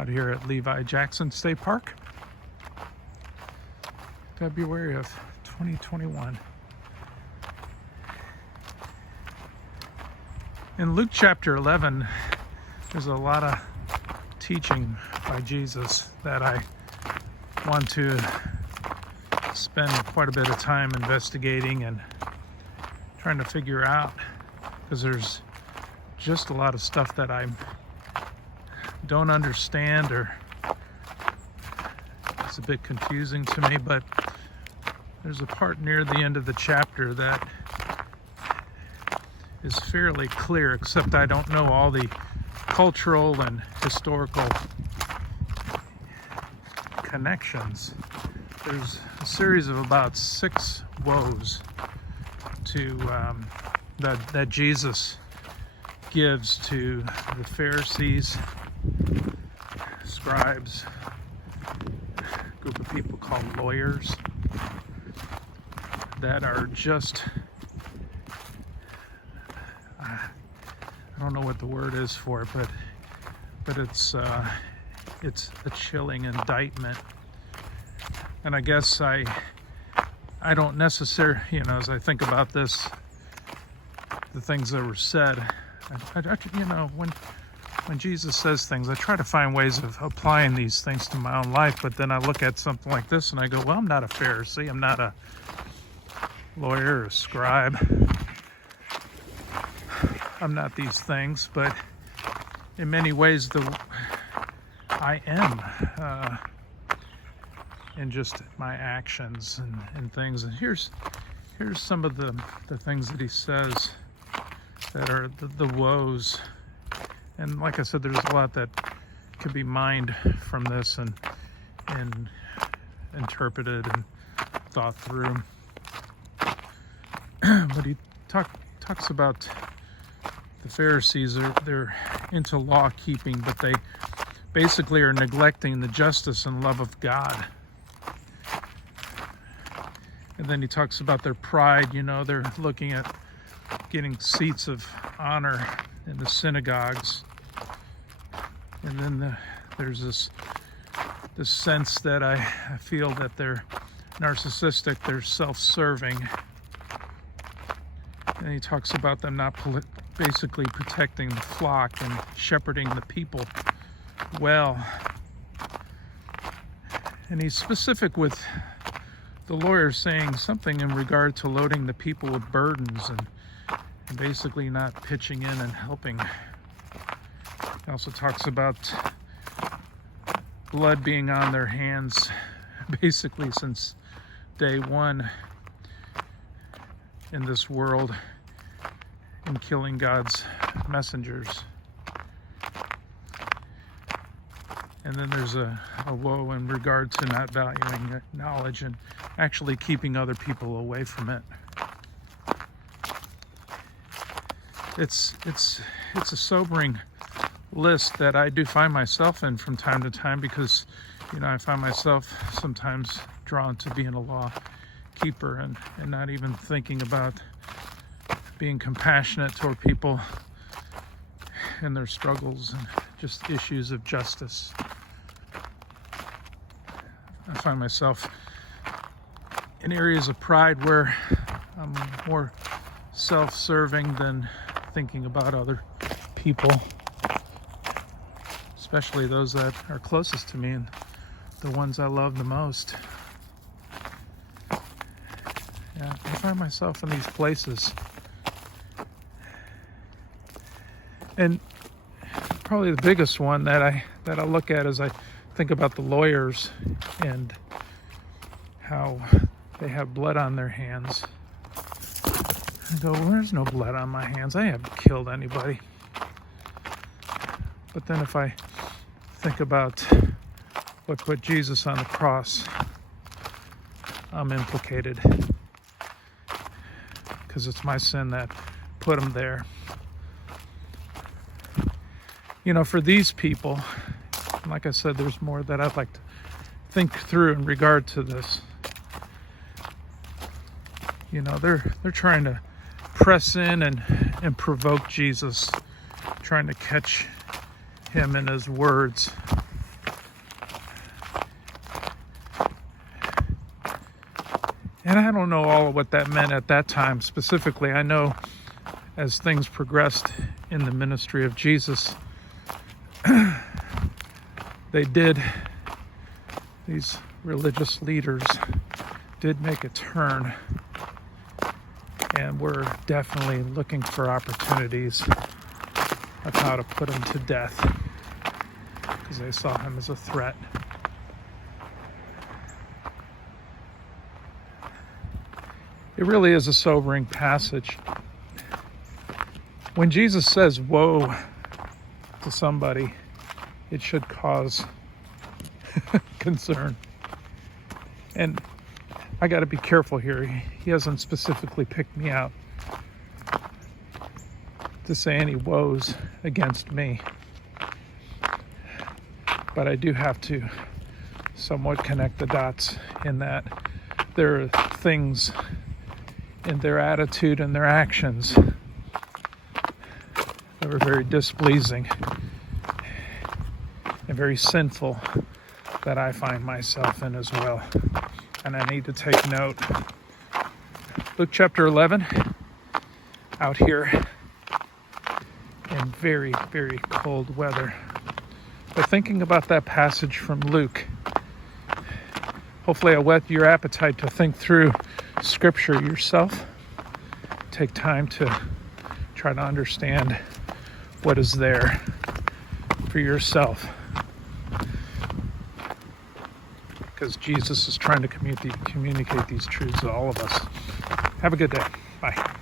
out here at Levi Jackson State Park, February of 2021. In Luke chapter 11, there's a lot of teaching by Jesus that I want to spend quite a bit of time investigating and trying to figure out, because there's just a lot of stuff that I don't understand, or it's a bit confusing to me. But there's a part near the end of the chapter that is fairly clear, except I don't know all the cultural and historical connections. There's a series of about 6 woes to that Jesus gives to the Pharisees, scribes, a group of people called lawyers that are just, I don't know what the word is for it, but it's a chilling indictment. And I guess I don't necessarily, as I think about this, the things that were said, when Jesus says things, I try to find ways of applying these things to my own life. But then I look at something like this and I go, well, I'm not a Pharisee, I'm not a lawyer or a scribe, I'm not these things, but in many ways I am in just my actions and things. And here's some of the things that he says that are the woes. And like I said, there's a lot that could be mined from this and interpreted and thought through. But he talks about the Pharisees. They're into law keeping, but they basically are neglecting the justice and love of God. And then he talks about their pride. They're looking at getting seats of honor in the synagogues. And then there's this sense that I feel that they're narcissistic, they're self-serving. And he talks about them not basically protecting the flock and shepherding the people well. And he's specific with the lawyer, saying something in regard to loading the people with burdens and basically not pitching in and helping. He also talks about blood being on their hands basically since day one in this world, in killing God's messengers. And then there's a woe in regard to not valuing knowledge and actually keeping other people away from it. It's a sobering list that I do find myself in from time to time, because I find myself sometimes drawn to being a law keeper and not even thinking about being compassionate toward people and their struggles and just issues of justice. I find myself in areas of pride where I'm more self-serving than thinking about other people, especially those that are closest to me and the ones I love the most. Yeah, I find myself in these places. And probably the biggest one that I look at as I think about the lawyers and how they have blood on their hands. I go, well, there's no blood on my hands. I haven't killed anybody. But then if I think about what put Jesus on the cross, I'm implicated, because it's my sin that put him there. For these people, like I said, there's more that I'd like to think through in regard to this. They're trying to press in and provoke Jesus, trying to catch him in his words. And I don't know all of what that meant at that time specifically. I know as things progressed in the ministry of Jesus, these religious leaders did make a turn and were definitely looking for opportunities of how to put him to death because they saw him as a threat. It really is a sobering passage. When Jesus says woe to somebody, it should cause concern. And I got to be careful here. He hasn't specifically picked me out to say any woes against me. But I do have to somewhat connect the dots in that there are things in their attitude and their actions that were very displeasing and very sinful that I find myself in as well. And I need to take note. Luke chapter 11, out here in very, very cold weather. But thinking about that passage from Luke, hopefully I whet your appetite to think through Scripture yourself. Take time to try to understand what is there for yourself. Because Jesus is trying to communicate these truths to all of us. Have a good day. Bye.